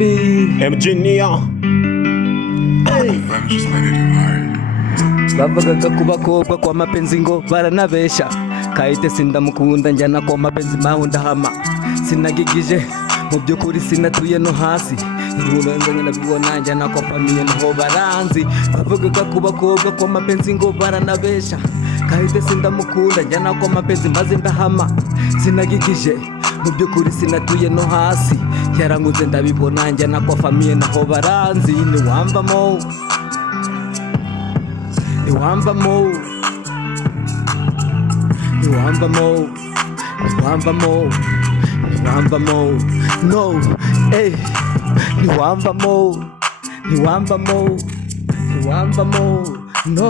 Emmgy NIYO. Bavugaga ku bakobwa kwa mapenzi ngo baranabesha, kahite sindamukunda njyana kwa mapenzi maho ndahama, sinagigije mu by'ukuri sinatuye no hasi, ururenganya nabibona njyana kwa famiye naho baranzi. Bavugaga ku bakobwa kwa mapenzi ngo baranabesha, kahite sindamukunda njyana kwa mapenzi maze ndahama, sinagigije mu by'ukuri sinatuye no hasi, yaranguze ndabibona njyana kwa famiye naho baranzi. Ntiwamvamo, Ntiwamvamo, Ntiwamvamo, Ntiwamvamo, Ntiwamvamo, no, ey, Ntiwamvamo, Ntiwamvamo, Ntiwamvamo, no,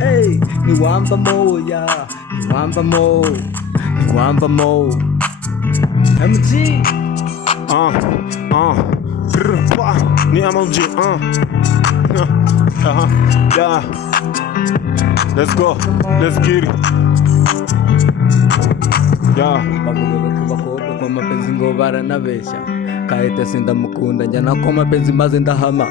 ey, Ntiwamvamo, yeah, Ntiwamvamo, Ntiwamvamo, Emmgy, Ni Emmgy, yeah. Let's go, let's get it. Yeah. Bavugaga ku bakobwa kwa mapenzi ngo baranabesha, kahite sindamukunda njyana kwa mapenzi maze ndahama,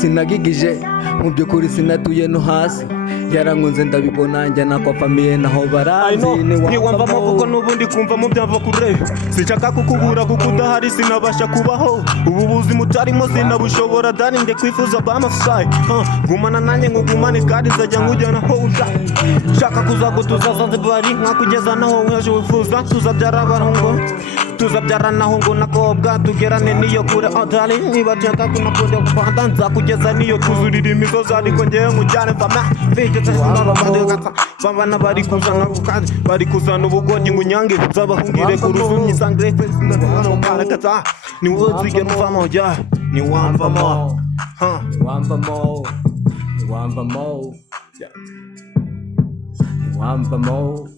sinagigije mu by'ukuri sinatuye no hasi, yarankunze ndabibona njyana kwa famiye naho baranzi. Ntiwamvamo kuko n'ubundi kumvamo byava kure, sinshaka kukubura kuko udahari sinabasha kubaho, ubu buzima utarimo sinabushobora dani nde kwifuza bamasayi, gumana nanjye ngugumane kandi nzajya nkujyana aho uza, shaka kuzagutuza Zanzibari nkakugeza naho waje wifuza, tuzabyara abarungo tuzabyara naho ngo nakobwa tugerane niyo kure odali, niba nshaka kunakunda kupanda nzakugeza niyo tuzurira imisozi ariko ngewe nkujyane mvama fite babana bari kuzana kukazi bari kuzana ubugoryi ngo unyange zabahungire ku ruzumyi sangre no parakata ni wozige mvamo ja Ntiwamvamo, Ntiwamvamo, Ntiwamvamo, Ntiwamvamo.